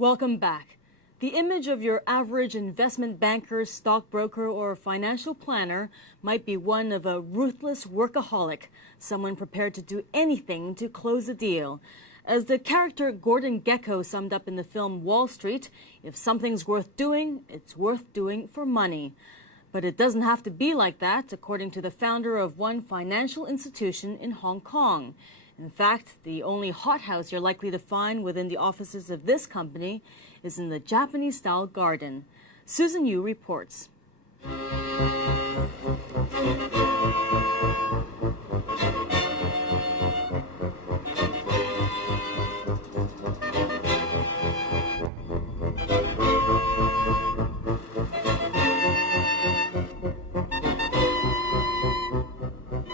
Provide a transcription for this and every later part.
Welcome back. The image of your average investment banker, stockbroker, or financial planner might be one of a ruthless workaholic, someone prepared to do anything to close a deal. As the character Gordon Gekko summed up in the film Wall Street, if something's worth doing, it's worth doing for money. But it doesn't have to be like that, according to the founder of one financial institution in Hong Kong. In fact, the only hothouse you're likely to find within the offices of this company is in the Japanese-style garden. Susan Yu reports.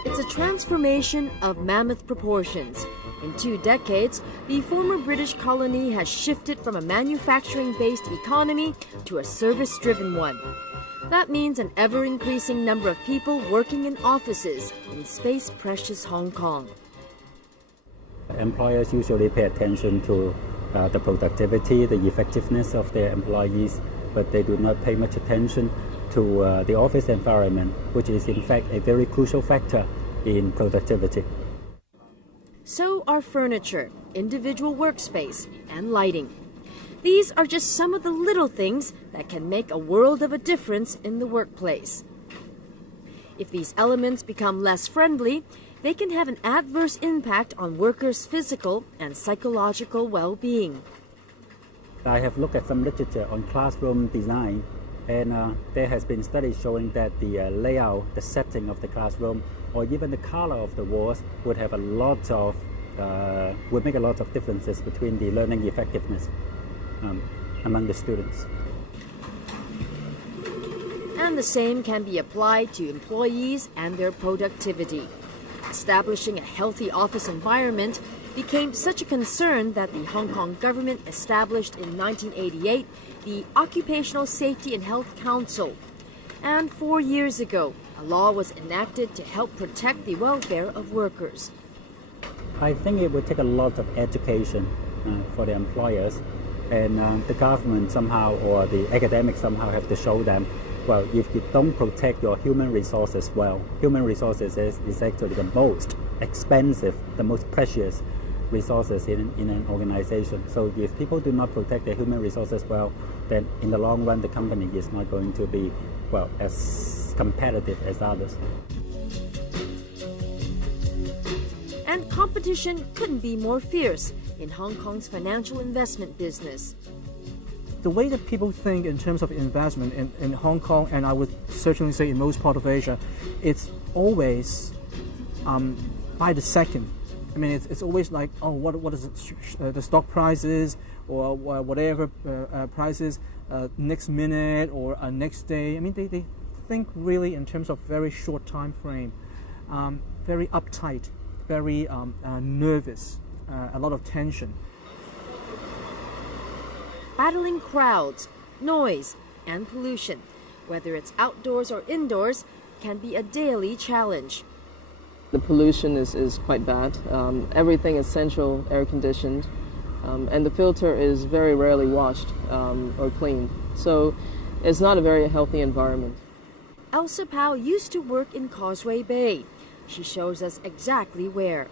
It's a transformation of mammoth proportions. In 2 decades, the former British colony has shifted from a manufacturing-based economy to a service-driven one. That means an ever-increasing number of people working in offices in space-precious Hong Kong. Employers usually pay attention to the productivity, the effectiveness of their employees, but they do not pay much attention to the office environment, which is in fact a very crucial factor in productivity. So are furniture, individual workspace, and lighting. These are just some of the little things that can make a world of a difference in the workplace. If these elements become less friendly, they can have an adverse impact on workers' physical and psychological well-being. I have looked at some literature on classroom design, and there has been studies showing that the layout, the setting of the classroom, or even the color of the walls would make a lot of differences between the learning effectiveness among the students. And the same can be applied to employees and their productivity. Establishing a healthy office environment became such a concern that the Hong Kong government established in 1988 the Occupational Safety and Health Council. And 4 years ago, a law was enacted to help protect the welfare of workers. I think it would take a lot of education for the employers, and the government somehow or the academics somehow have to show them, well, if you don't protect your human resources well, human resources is actually the most expensive, the most precious resources in an organization. So if people do not protect their human resources well, then in the long run the company is not going to be, well, as competitive as others. And competition couldn't be more fierce in Hong Kong's financial investment business. The way that people think in terms of investment in Hong Kong, and I would certainly say in most part of Asia, it's always by the second. I mean, it's always like, oh, what is the stock prices or whatever prices next minute or next day. I mean, they think really in terms of very short time frame, very uptight, very nervous, a lot of tension. Battling crowds, noise, and pollution, whether it's outdoors or indoors, can be a daily challenge. The pollution is quite bad. Everything is central air conditioned, and the filter is very rarely washed or cleaned. So it's not a very healthy environment. Elsa Pao used to work in Causeway Bay. She shows us exactly where.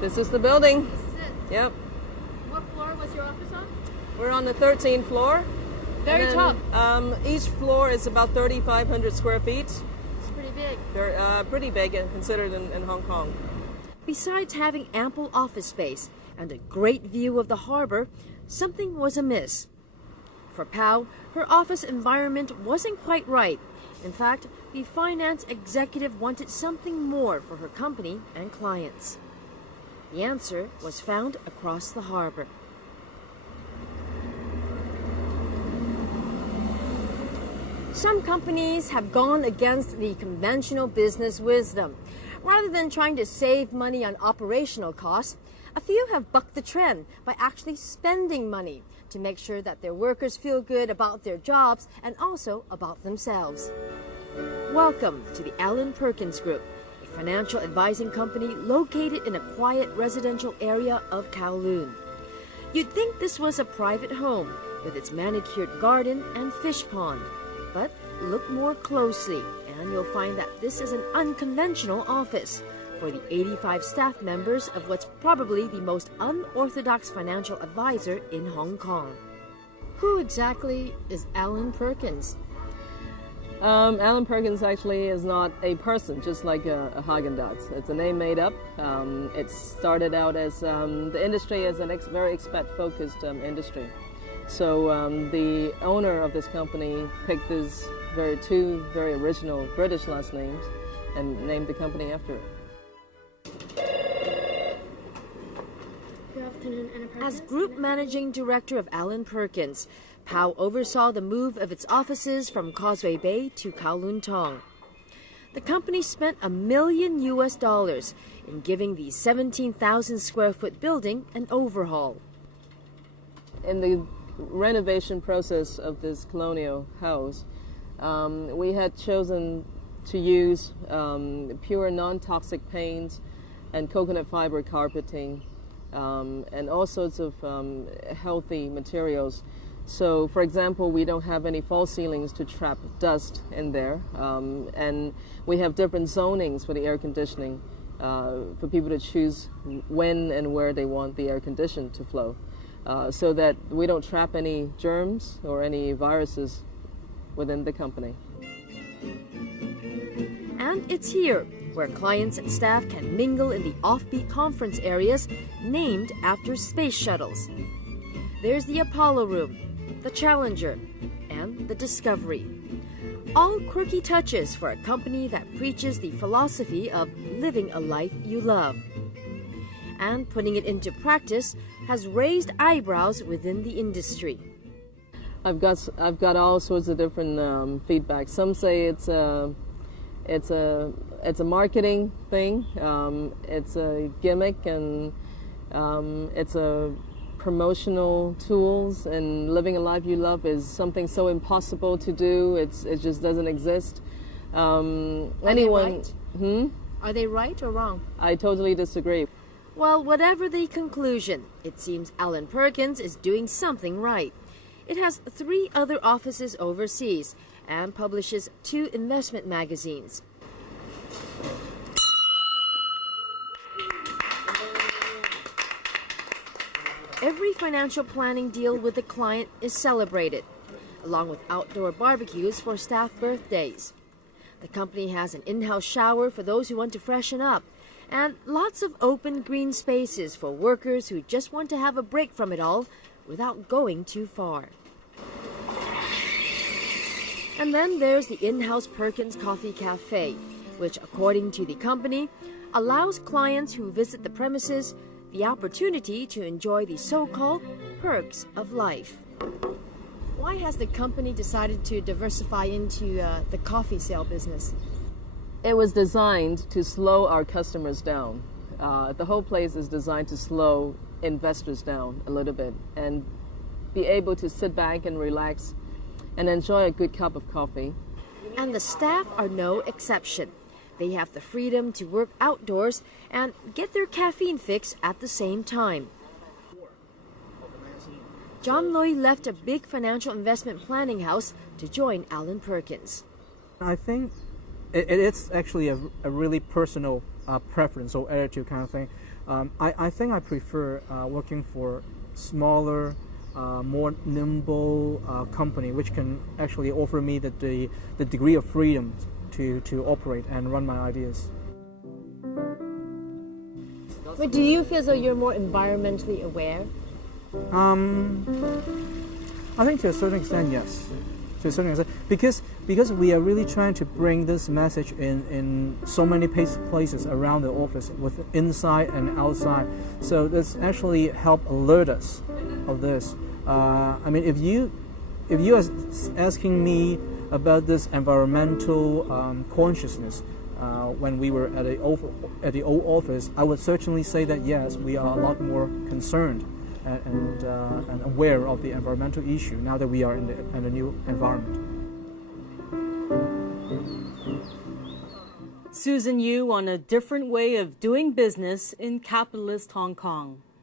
This is the building. This is it? Yep. What floor was your office on? We're on the 13th floor. Very top. Each floor is about 3,500 square feet. It's pretty big. They're pretty big considered in Hong Kong. Besides having ample office space and a great view of the harbor, something was amiss. For Pao, her office environment wasn't quite right. In fact, the finance executive wanted something more for her company and clients. The answer was found across the harbor. Some companies have gone against the conventional business wisdom. Rather than trying to save money on operational costs, a few have bucked the trend by actually spending money to make sure that their workers feel good about their jobs and also about themselves. Welcome to the Allen Perkins Group, a financial advising company located in a quiet residential area of Kowloon. You'd think this was a private home with its manicured garden and fish pond. But look more closely and you'll find that this is an unconventional office for the 85 staff members of what's probably the most unorthodox financial advisor in Hong Kong. Who exactly is Alan Perkins? Alan Perkins actually is not a person, just like a Haagen-Dazs. It's a name made up. It started out as the industry as a very expat-focused industry. So the owner of this company picked these two very original British last names and named the company after it. Good afternoon, Enterprise. As Group Managing Director of Alan Perkins, Pao oversaw the move of its offices from Causeway Bay to Kowloon Tong. The company spent $1 million in giving the 17,000 square foot building an overhaul. In the renovation process of this colonial house, we had chosen to use pure non-toxic paints and coconut fiber carpeting and all sorts of healthy materials. So, for example, we don't have any false ceilings to trap dust in there, and we have different zonings for the air conditioning for people to choose when and where they want the air condition to flow, so that we don't trap any germs or any viruses within the company. And it's here where clients and staff can mingle in the offbeat conference areas named after space shuttles. There's the Apollo Room, the Challenger, and the Discovery. All quirky touches for a company that preaches the philosophy of living a life you love. And putting it into practice has raised eyebrows within the industry. I've got all sorts of different feedback. Some say it's a marketing thing. It's a gimmick, and it's a promotional tools, and living a life you love is something so impossible to do. It just doesn't exist. Are they right? Are they right or wrong? I totally disagree. Well, whatever the conclusion, it seems Alan Perkins is doing something right. It has 3 other offices overseas and publishes 2 investment magazines. Every financial planning deal with the client is celebrated, along with outdoor barbecues for staff birthdays. The company has an in-house shower for those who want to freshen up, and lots of open green spaces for workers who just want to have a break from it all without going too far. And then there's the in-house Perkins Coffee Cafe, which, according to the company, allows clients who visit the premises the opportunity to enjoy the so-called perks of life. Why has the company decided to diversify into the coffee sale business? It was designed to slow our customers down. The whole place is designed to slow investors down a little bit and be able to sit back and relax and enjoy a good cup of coffee. And the staff are no exception. They have the freedom to work outdoors and get their caffeine fix at the same time. John Loy left a big financial investment planning house to join Alan Perkins. I think it's actually a really personal preference or attitude kind of thing. I think I prefer working for smaller, more nimble company, which can actually offer me the degree of freedom to operate and run my ideas. But do you feel as though you're more environmentally aware? I think to a certain extent, yes. To a certain extent, because we are really trying to bring this message in so many places around the office, with inside and outside. So this actually help alert us of this. I mean, if you are asking me about this environmental consciousness when we were at the old office, I would certainly say that yes, we are a lot more concerned and aware of the environmental issue now that we are in the new environment. Susan Yu on a different way of doing business in capitalist Hong Kong.